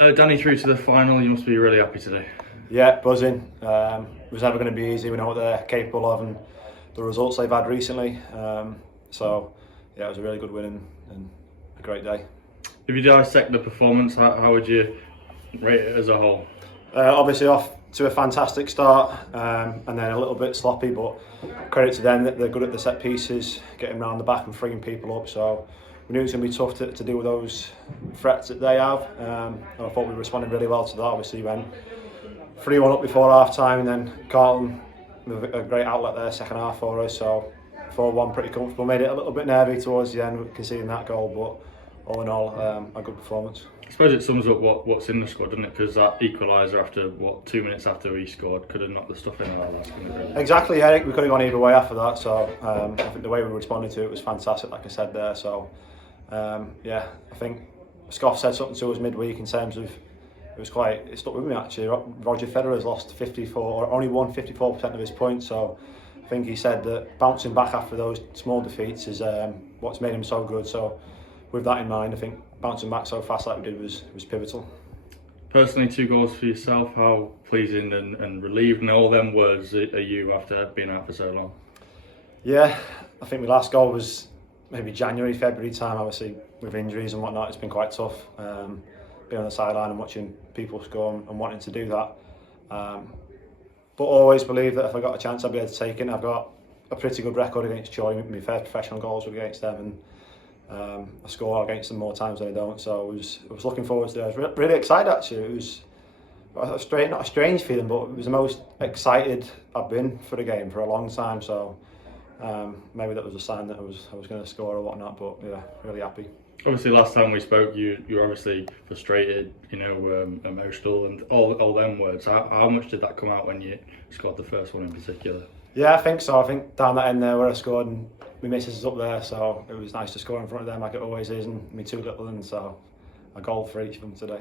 Danny, through to the final, you must be really happy today. Yeah, buzzing. It was never going to be easy. We know what they're capable of and the results they've had recently. So, yeah, it was a really good win and a great day. If you dissect the performance, how would you rate it as a whole? Obviously off to a fantastic start and then a little bit sloppy, but credit to them that they're good at the set pieces, getting around the back and freeing people up. So we knew it was going to be tough to deal with those threats that they have. And I thought we responded really well to that. Obviously, went 3-1 up before half time, and then Carlton with a great outlet there, second half for us. So 4-1, pretty comfortable. Made it a little bit nervy towards the end, conceding that goal, but all in all, a good performance. I suppose it sums up what's in the squad, doesn't it? Because that equaliser after 2 minutes after he scored could have knocked the stuff in that last minute. Really. Exactly, yeah. We could have gone either way after that. So I think the way we responded to it was fantastic, like I said there. So yeah, I think Scoff said something to us midweek in terms of it stuck with me actually. Roger Federer's lost 54, or only won 54% of his points. So I think he said that bouncing back after those small defeats is what's made him so good. So with that in mind, I think bouncing back so fast like we did was pivotal. Personally, 2 goals for yourself. How pleasing and relieved and all them words are you after being out for so long? Yeah, I think my last goal was maybe January, February time. Obviously with injuries and whatnot, it's been quite tough. Being on the sideline and watching people score and wanting to do that. But always believe that if I got a chance I'd be able to take it. I've got a pretty good record against Chorley. My first professional goals were against them, and I score against them more times than I don't. So I was looking forward to it. I was really excited actually. It was not a strange feeling, but it was the most excited I've been for the game for a long time. So maybe that was a sign that I was going to score or whatnot. But yeah, really happy. Obviously, last time we spoke, you were obviously frustrated, emotional, and all them words. How much did that come out when you scored the first one in particular? Yeah, I think so. I think down that end there where I scored, and my missus is up there, so it was nice to score in front of them like it always is, and me 2 little ones, so a goal for each of them today.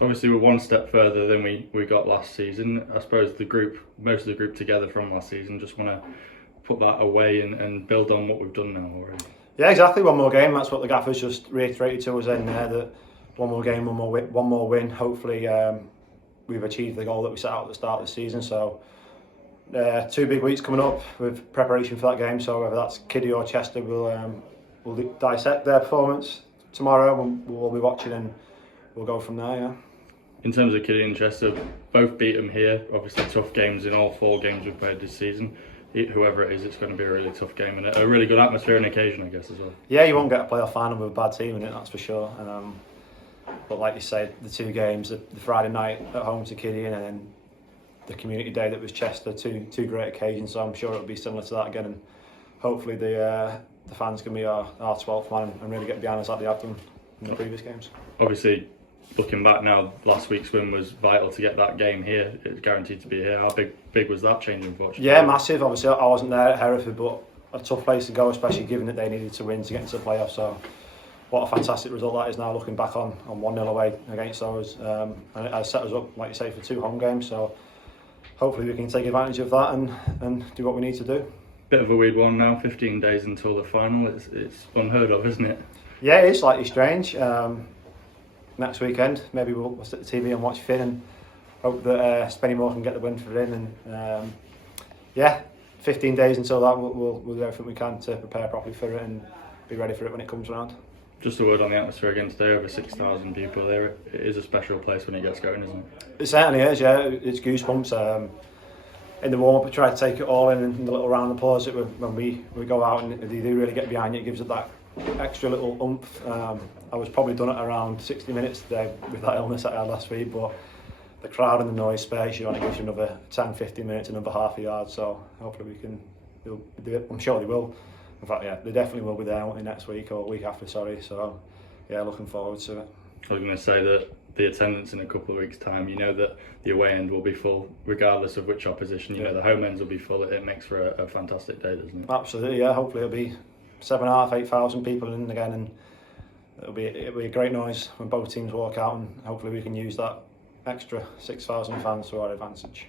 Obviously, we're one step further than we got last season. I suppose most of the group together from last season, just want to put that away and build on what we've done now already. Yeah, exactly. One more game. That's what the gaffers just reiterated to us in there, that one more game, one more win. Hopefully, we've achieved the goal that we set out at the start of the season. So, 2 big weeks coming up with preparation for that game. So whether that's Kiddie or Chester, we'll dissect their performance tomorrow, and we'll be watching, and we'll go from there. Yeah. In terms of Kiddie and Chester, both beat them here. Obviously, tough games in all 4 games we've played this season. Whoever it is, it's going to be a really tough game and a really good atmosphere and occasion, I guess, as well. Yeah, you won't get a playoff final with a bad team in it, that's for sure. But like you said, the 2 games, the Friday night at home to Kiddie and then the community day that was Chester, two great occasions. So I'm sure it'll be similar to that again, and hopefully the fans can be our 12th man and really get behind us like they have done in the previous games. Obviously, looking back now, last week's win was vital to get that game here. It's guaranteed to be here. How big was that change, unfortunately? Yeah, massive. Obviously, I wasn't there at Hereford, but a tough place to go, especially given that they needed to win to get into the playoffs. So, what a fantastic result that is now, looking back on 1-0 away against those. And it has set us up, like you say, for 2 home games. So, hopefully we can take advantage of that and do what we need to do. Bit of a weird one now, 15 days until the final. It's unheard of, isn't it? Yeah, it is slightly strange. Next weekend, maybe we'll sit the TV and watch Finn and hope that Spennymoor can get the win for him. And yeah, 15 days until that, we'll do everything we can to prepare properly for it and be ready for it when it comes around. Just a word on the atmosphere again today, over 6,000 people there. It is a special place when it gets going, isn't it? It certainly is, yeah. It's goosebumps. In the warm-up, we try to take it all in the little round of applause when we go out, and they do really get behind you. It gives it that extra little oomph. I was probably done at around 60 minutes today with that illness that I had last week, but the crowd and the noise space, you want to give you another 10-15 minutes, another half a yard, so hopefully we can do it. I'm sure they will. In fact, yeah, they definitely will be there next week or week after, so yeah, looking forward to it. I was going to say that the attendance in a couple of weeks' time, you know that the away end will be full regardless of which opposition. You know the home ends will be full. It makes for a fantastic day, doesn't it? Absolutely, yeah. Hopefully it'll be 7,500-8,000 people in again, and it'll be a great noise when both teams walk out, and hopefully we can use that extra 6,000 fans to our advantage.